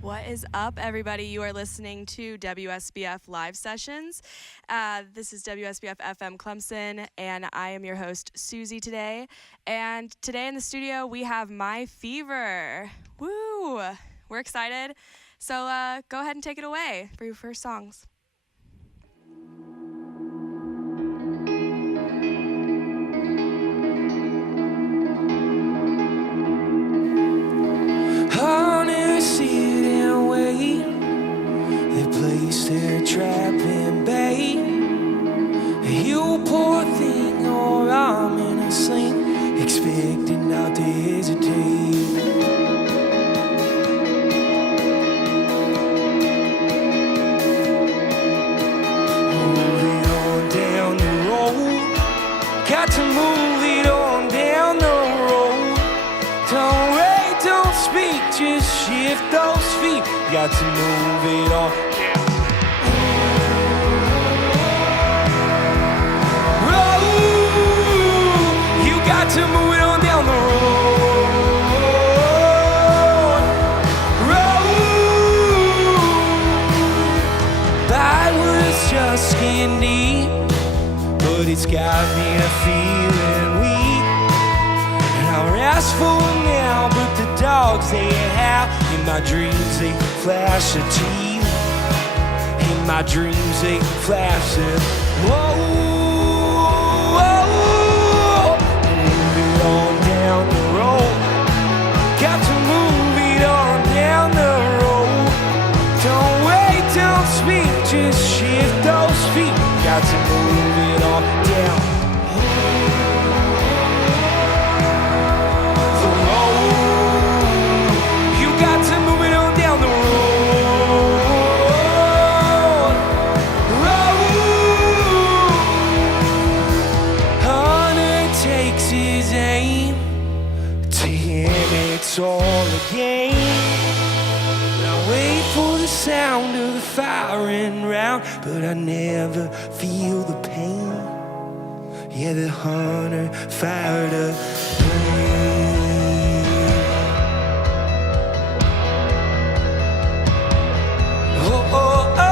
What is up, everybody? You are listening to WSBF Live Sessions. This is WSBF-FM Clemson, and I am your host, Susie, today. And today in the studio, we have MYFEVER. Woo! We're excited. So go ahead and take it away for your first songs. Their trap and bait. You poor thing, your arm in a sling, expecting not to hesitate. Moving on down the road, got to move it on down the road. Don't wait, don't speak, just shift those feet. Got to move it on. To move it on down the road. I was just skin deep, but it's got me a feeling weak. And I'm restful now, but the dogs they howl. In my dreams they flash a teeth. In my dreams they flash a whoa. On down the road, got to move it on down the road. Don't wait, don't speak, just shift those feet. Got to move it on down the road. You got to move it on down the road. Hunter takes his aim. To him it's all a game. I wait for the sound of the firing round, but I never feel the pain. Yeah, the hunter fired a plane. Oh, oh, oh.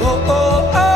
Oh, oh, oh.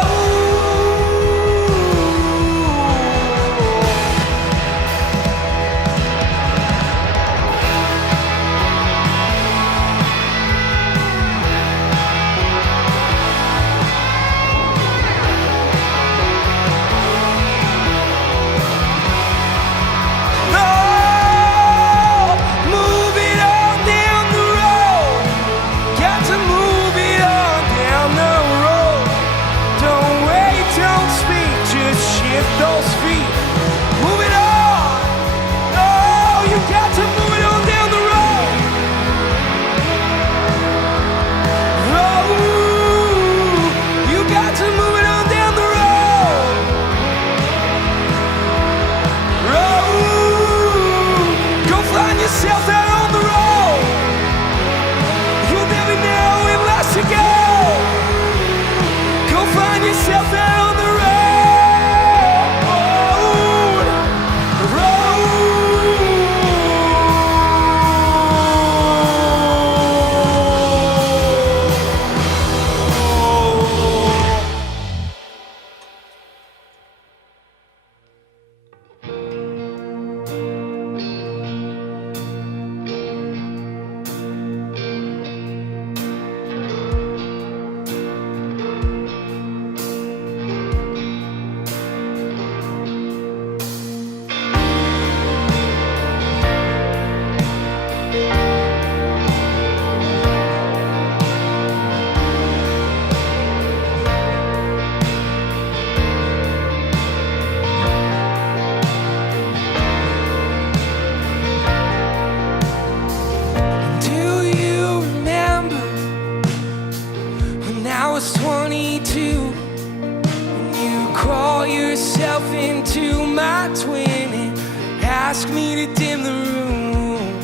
ask me to dim the room.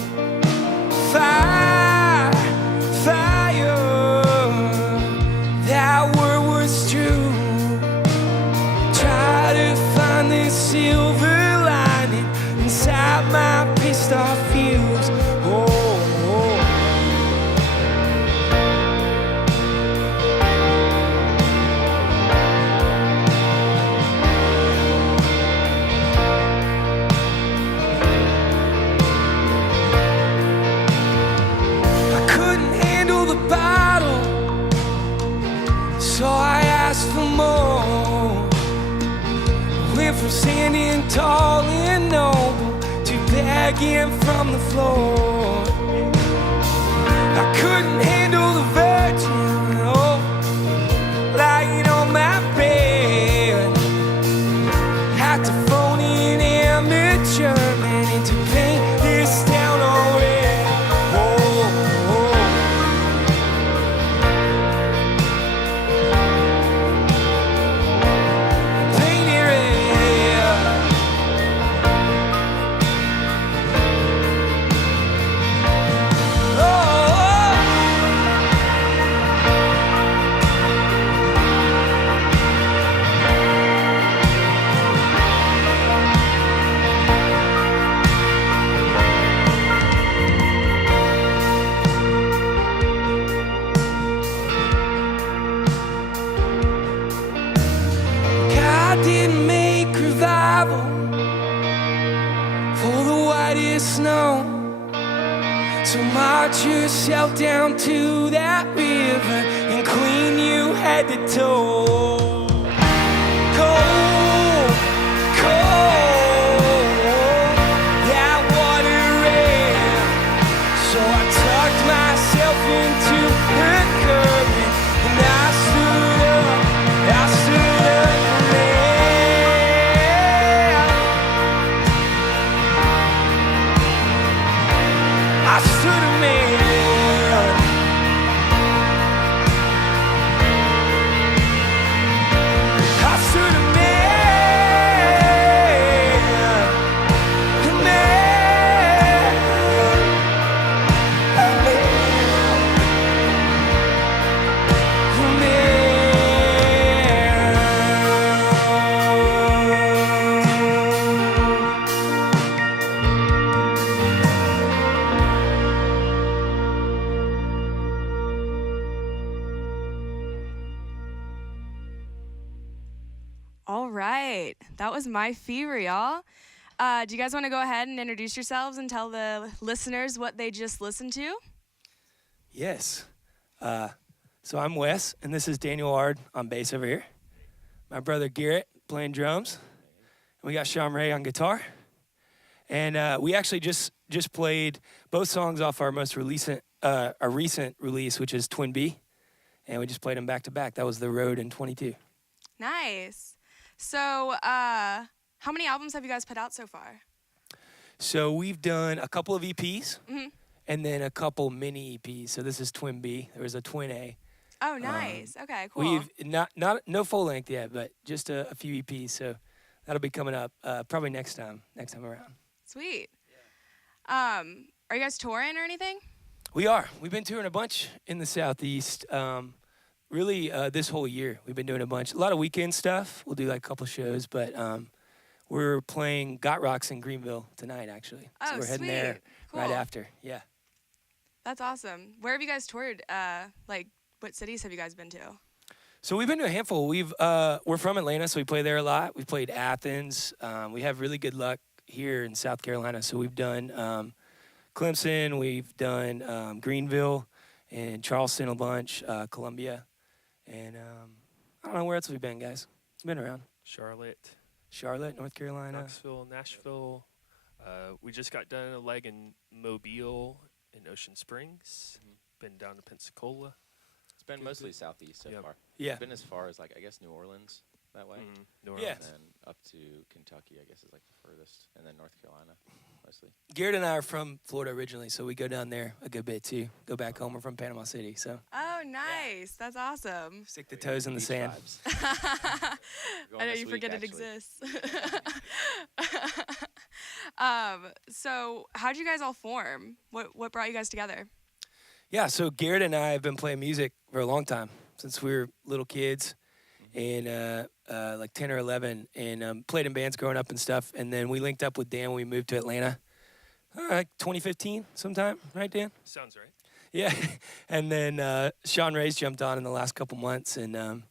Fire, fire, that word was true. Try to find the silver lining, standing tall and noble to begging from the floor. I couldn't handle the virgin, oh, lying on my bed. Had to phone in amateur man to paint this town all red. Oh, oh. Paint it red. Oh, God didn't make revival for the whitest snow. So march yourself down to that river and clean you head to toe. Cold, cold, that water ran. So I tucked myself into the current and I stood up, man. I stood a man. I stood a man. A man. A All right, that was MYFEVER, y'all. Do you guys want to go ahead and introduce yourselves and tell the listeners what they just listened to? Yes. So I'm Wes, and this is Daniel Ard on bass over here. My brother Garrett playing drums. And we got Sean Ray on guitar. And we actually just played both songs off our most recent release, which is Twin B. And we just played them back to back. That was The Road in 22. Nice. So, how many albums have you guys put out so far? So we've done a couple of EPs. Mm-hmm. And then a couple mini EPs. So this is Twin B. There was a Twin A. Oh, nice. Okay, cool. We've no full length yet, but just a few EPs. So that'll be coming up probably next time around. Sweet. Are you guys touring or anything? We are. We've been touring a bunch in the Southeast. Really, this whole year we've been doing a bunch. A lot of weekend stuff. We'll do like a couple shows, but we're playing Got Rocks in Greenville tonight, actually. Oh, so we're heading sweet. there Cool. right after. Yeah. That's awesome. Where have you guys toured? Like, what cities have you guys been to? So we've been to a handful. We're from Atlanta, so we play there a lot. We played Athens. We have really good luck here in South Carolina. So we've done Clemson, we've done Greenville, and Charleston a bunch, Columbia, and I don't know where else we've been, guys. It's been around. Charlotte, North Carolina. Knoxville, Nashville. We just got done a leg in Mobile and Ocean Springs. Been down to Pensacola. It's been mostly southeast so far. Yeah. It's been as far as, like, I guess New Orleans that way. New Yeah. Orleans. And then up to Kentucky, I guess, is like the furthest. And then North Carolina, mostly. Garrett and I are from Florida originally, so we go down there a good bit too. Go back home. We're from Panama City, so Oh, nice. That's awesome. stick the toes in the Beach sand. vibes. Going I know this you week, forget it actually. exists. So how'd you guys all form? What brought you guys together? Yeah, so Garrett and I have been playing music for a long time, since we were little kids, and like 10 or 11, and played in bands growing up and stuff. And then we linked up with Dan when we moved to Atlanta, like 2015 sometime, right, Dan? Sounds right. Yeah, and then Sean Ray's jumped on in the last couple months, and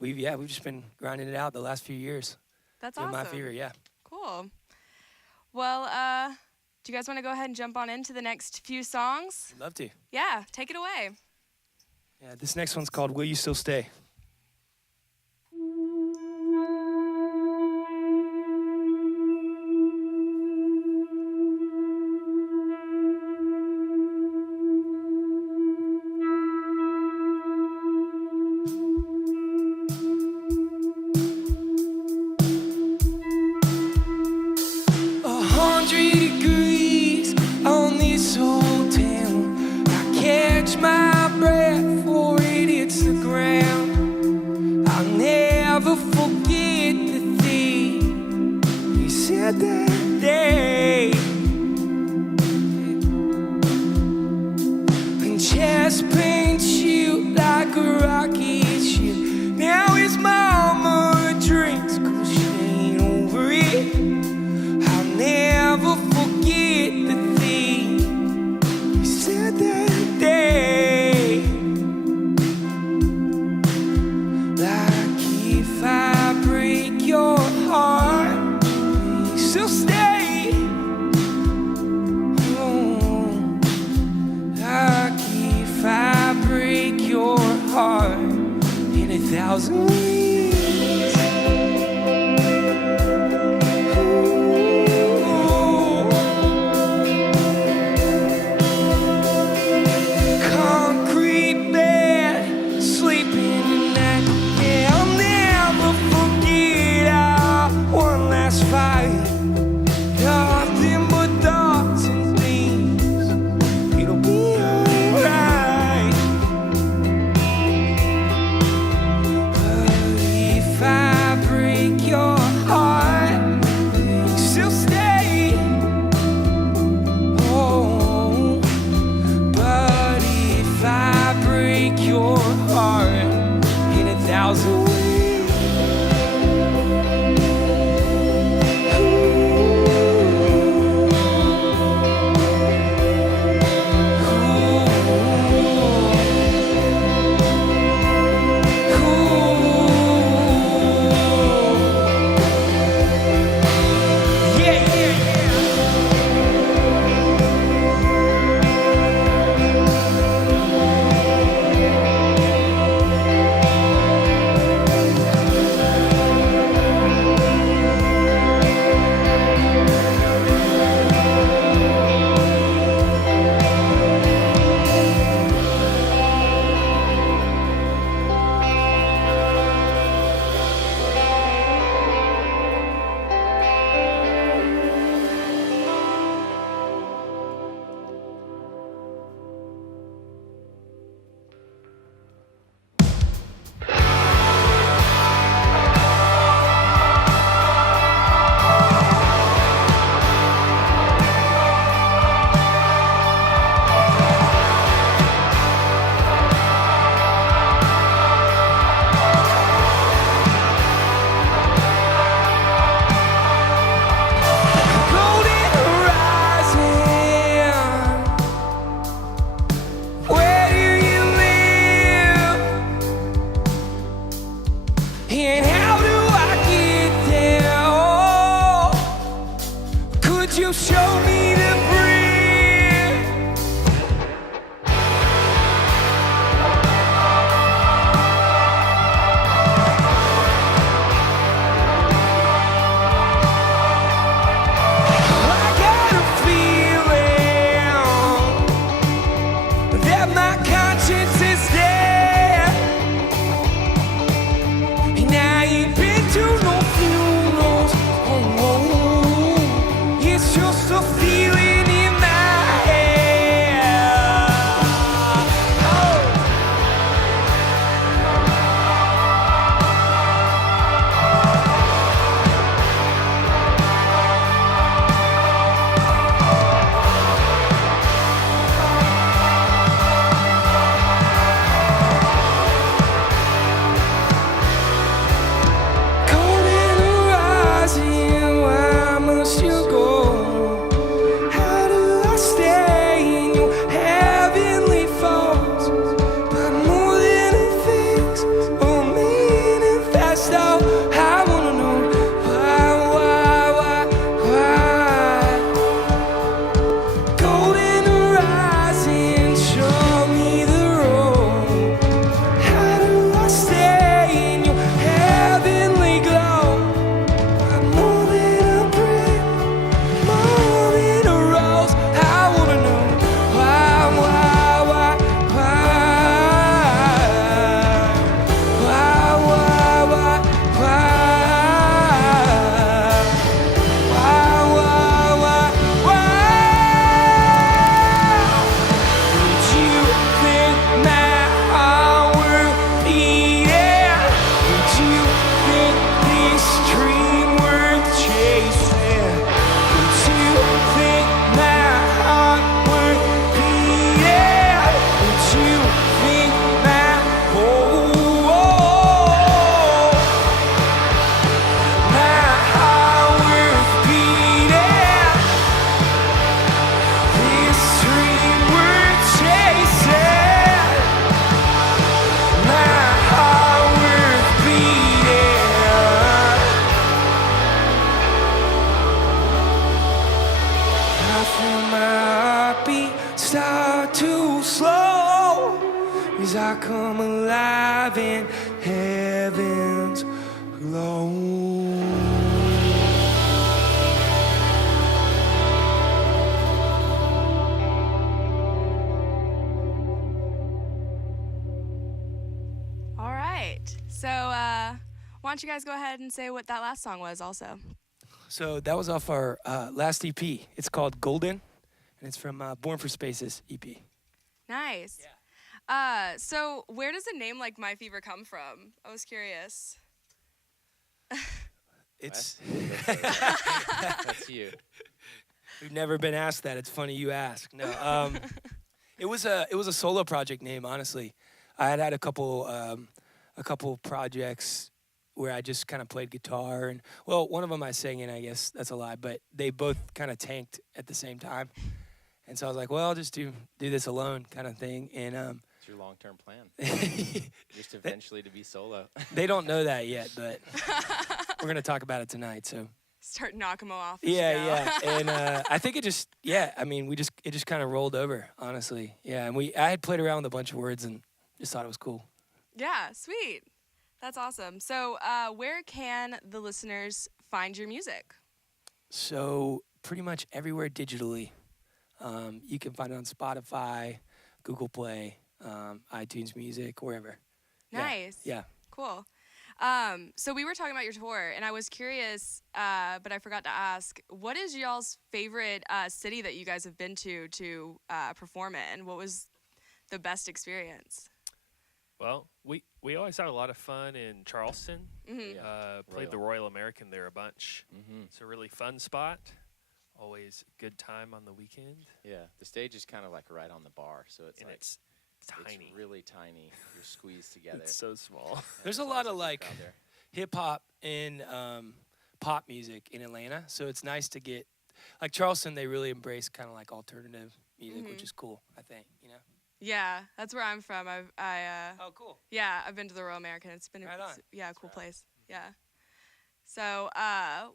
we've just been grinding it out the last few years. That's Doing awesome. MYFEVER, yeah. Cool. Well, do you guys want to go ahead and jump on into the next few songs? I'd love to. Yeah, take it away. Yeah, this next one's called Will You Still Stay? 100 degrees on this old town. I catch my breath before it hits the ground. I'll never forget the thing he said that day. And chest pain shoot like a rocket ship. Now his mama drinks 'cause she ain't over it. I'll never forget the thing he said that day. Like if I break your heart, still stay. Oh, like if I break your heart in 1,000 ways. Concrete bed, sleeping tonight. Yeah, I'll never forget our one last fight. Nothing but thoughts and things. It'll be alright. But if I break your heart, still stay. Oh, but if I break your heart in 1,000 ways. And how do I get there? Oh, could you show me the bridge? I got a feeling that my conscience is dead. To no funerals, oh, it's just a feeling. too slow as I come alive in heaven's glow. All right. So, why don't you guys go ahead and say what that last song was also? So that was off our last EP. It's called Golden, and it's from Born for Spaces EP. Nice. Yeah. So where does a name like MYFEVER come from? I was curious. It's That's you. we've never been asked that. It's funny you ask. No, it was a solo project name. Honestly, I had a couple projects where I just kind of played guitar, and well, one of them I sang in. I guess that's a lie, but they both kind of tanked at the same time, and so I was like, well, I'll just do this alone, kind of thing. And It's your long-term plan. Just eventually to be solo. they don't know that yet, but we're gonna talk about it tonight. So. Start knocking them off. Yeah, and I think it just, it just kind of rolled over, honestly. Yeah, and I had played around with a bunch of words and just thought it was cool. Yeah, sweet. That's awesome. So, where can the listeners find your music? So pretty much everywhere digitally. You can find it on Spotify, Google Play, iTunes Music, wherever. Nice. Yeah. Cool. So we were talking about your tour, and I was curious, but I forgot to ask, what is y'all's favorite city that you guys have been to perform in? What was the best experience? Well, we always had a lot of fun in Charleston. Mm-hmm. Played the Royal American there a bunch. Mm-hmm. It's a really fun spot. Always good time on the weekend. Yeah, the stage is kind of like right on the bar, so it's And like it's tiny. It's really tiny. You're squeezed together. It's so small. There's a lot of like hip hop and pop music in Atlanta, so it's nice to get like Charleston. They really embrace kind of like alternative music, which is cool. I think Yeah, that's where I'm from. Oh, cool. Yeah, I've been to the Royal American. It's been Right on. a cool place. Yeah. So,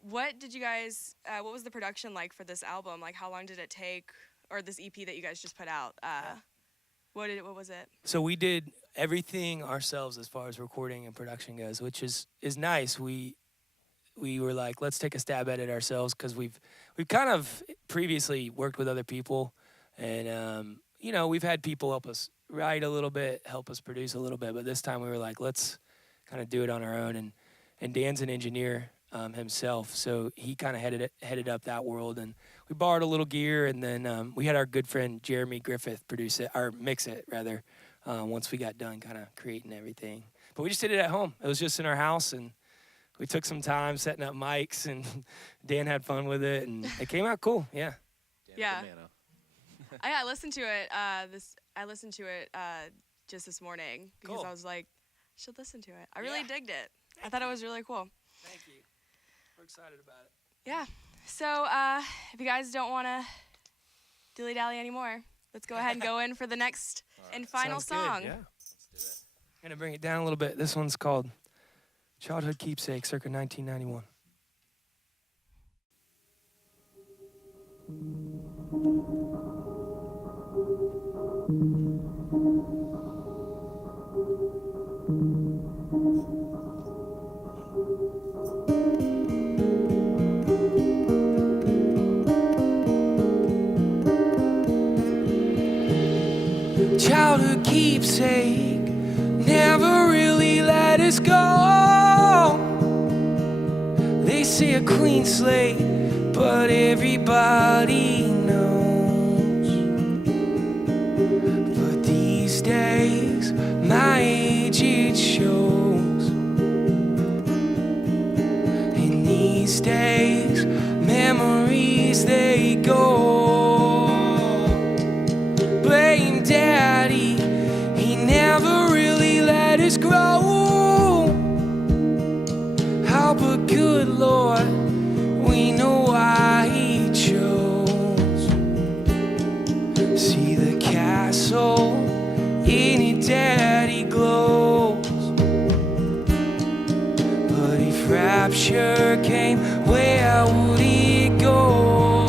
what did you guys? What was the production like for this album? Like, how long did it take, or this EP that you guys just put out? What was it? So we did everything ourselves as far as recording and production goes, which is nice. We were like, let's take a stab at it ourselves because we've kind of previously worked with other people, and we've had people help us write a little bit, help us produce a little bit, but this time we were like, let's kind of do it on our own. And Dan's an engineer himself, so he kind of headed up that world, and we borrowed a little gear, and then we had our good friend Jeremy Griffith produce it, or mix it rather, once we got done kind of creating everything. But we just did it at home. It was just in our house, and we took some time setting up mics, and Dan had fun with it, and it came out cool. Yeah. Yeah. I listened to it. I listened to it just this morning because I was like, I should listen to it. I really digged it. I thought it was really cool. Thank you. We're excited about it. Yeah. So if you guys don't want to dilly-dally anymore, let's go ahead and go in for the next and final Sounds song. good, yeah. Let's do it. I'm gonna bring it down a little bit. This one's called Childhood Keepsake, circa 1991. Childhood keepsake, never really let us go. They say a clean slate, but everybody knows. But these days, my age it shows. In these days, memories they go. Blame Daddy, he never really let us grow. How but good Lord, we know why he chose. See the castle in it, Daddy glows. But if rapture came, where would it go?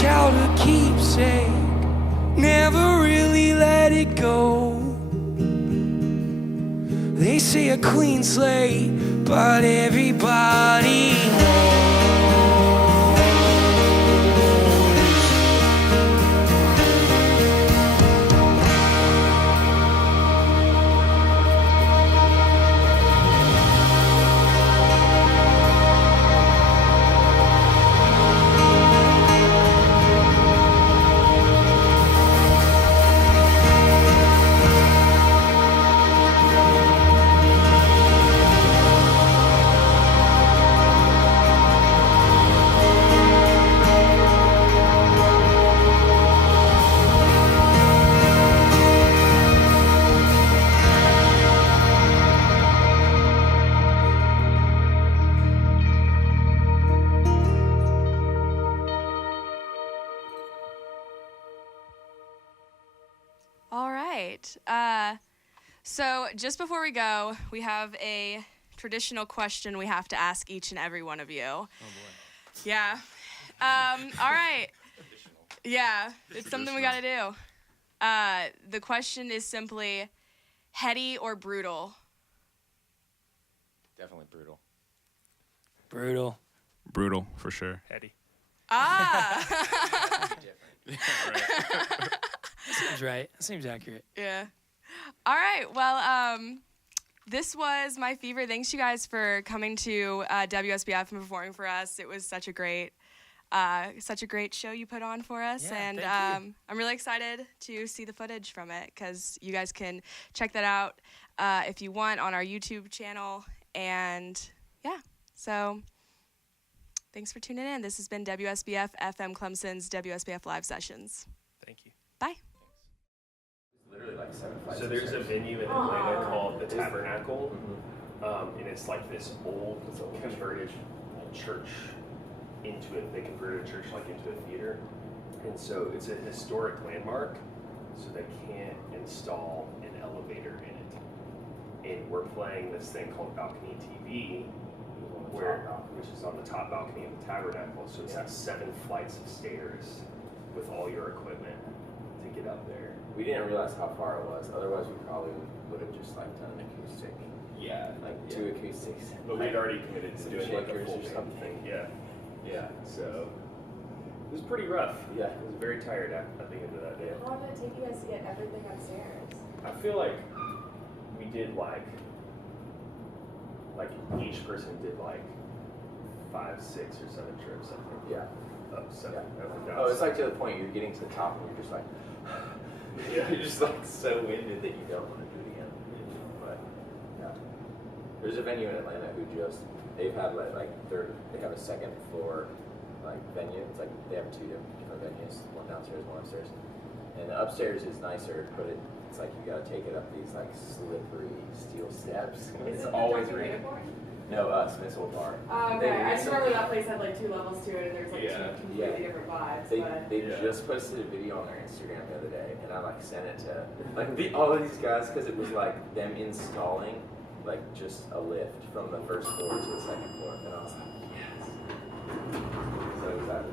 childhood keepsake. Never really let it go. They say a clean slate, but everybody knows. All right. So just before we go, we have a traditional question we have to ask each and every one of you. Oh, boy. Yeah. All right. Yeah, it's something we got to do. The question is simply, heady or brutal? Definitely brutal. Brutal. Brutal, for sure. Heady. Ah! Seems right. That seems accurate. Yeah. All right. Well, this was MYFEVER. Thanks, you guys, for coming to WSBF and performing for us. It was such a great show you put on for us, Yeah, and thank you. I'm really excited to see the footage from it because you guys can check that out if you want on our YouTube channel. And yeah, so thanks for tuning in. This has been WSBF-FM Clemson's WSBF Live Sessions. Thank you. Bye. Literally like 7 flights So of there's a stairs. venue in Atlanta called the Tabernacle, and it's like this old converted church into it. They converted a church like into a theater, and so it's a historic landmark. So they can't install an elevator in it, and we're playing this thing called Balcony TV, which is on the top balcony of the Tabernacle. So it's like 7 flights of stairs with all your equipment to get up there. We didn't realize how far it was. Otherwise, we probably would have just like done an acoustic, Yeah, like 2 acoustics. but we'd already committed to Some doing like a shakers full or band something. thing. Yeah. So it was pretty rough. Yeah. I was very tired at the end of that day. How long did it take you guys to get everything upstairs? I feel like we did like each person did like 5, 6, or 7 trips. I think. Yeah. Up 7. Yeah. Up and down. Oh, it's like to the point you're getting to the top and you're just like, Yeah. you're just like so winded that you don't want to do it again. But yeah, there's a venue in Atlanta who they've had they have a second floor like venue. It's like they have 2 different venues, one downstairs, one upstairs. And the upstairs is nicer, but it's like you gotta take it up these like slippery steel steps. It's always raining. No, Smithsville Bar. Okay, I just remember that place had like 2 levels to it, and there's like Yeah. 2 completely different vibes. They Yeah. just posted a video on their Instagram the other day, and I like sent it to like all of these guys because it was like them installing like just a lift from the first floor to the second floor, and I was like, yes, so excited.